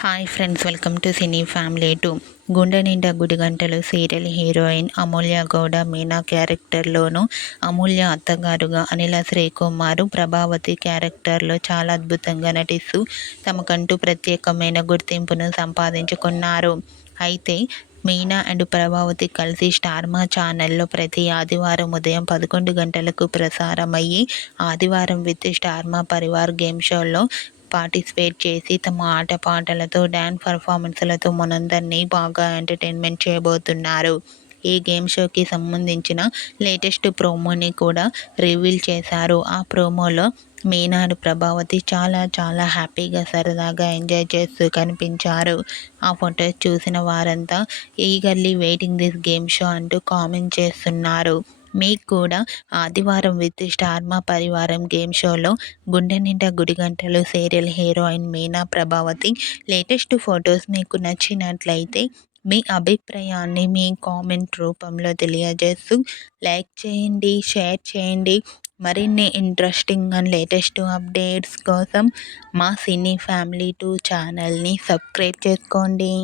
Hi friends, welcome to cine family 2. గుండె Ninda Gudigantalu serial heroine అమూల్య గౌడ మీనా క్యారెక్టర్లోను, అమూల్య అత్తగారుగా అనిల శ్రీకుమార్ ప్రభావతి క్యారెక్టర్లో చాలా అద్భుతంగా నటిస్తూ తమకంటూ ప్రత్యేకమైన గుర్తింపును సంపాదించుకున్నారు. అయితే మీనా అండ్ ప్రభావతి కలిసి స్టార్ మా ఛానల్లో ప్రతి ఆదివారం ఉదయం 11 గంటలకు ప్రసారమయ్యి ఆదివారం విత్ స్టార్ మా పరివార్ గేమ్ షోలో పార్టిసిపేట్ చేసి తమ ఆటపాటలతో, డ్యాన్స్ పర్ఫార్మెన్స్లతో మనందరినీ బాగా ఎంటర్టైన్మెంట్ చేయబోతున్నారు. ఈ గేమ్ షోకి సంబంధించిన లేటెస్ట్ ప్రోమోని కూడా రివీల్ చేశారు. ఆ ప్రోమోలో మీనా అండ్ ప్రభావతి చాలా చాలా హ్యాపీగా, సరదాగా ఎంజాయ్ చేస్తూ కనిపించారు. ఆ ఫొటోస్ చూసిన వారంతా eagerly waiting this game show అంటూ కామెంట్ చేస్తున్నారు. మీకు కూడా ఆదివారం విత్ స్టార్ మా పరివారం గేమ్ షోలో Gunde Ninda Gudigantalu serial heroine Meena Prabhavathi latest photos మీకు నచ్చినట్లయితే మీ అభిప్రాయాన్ని మీ కామెంట్ రూపంలో తెలియజేస్తూ లైక్ చేయండి, షేర్ చేయండి. మరిన్ని ఇంట్రెస్టింగ్ అండ్ లేటెస్ట్ అప్డేట్స్ కోసం మా సినీ ఫ్యామిలీ 2 ఛానల్ని సబ్స్క్రైబ్ చేసుకోండి.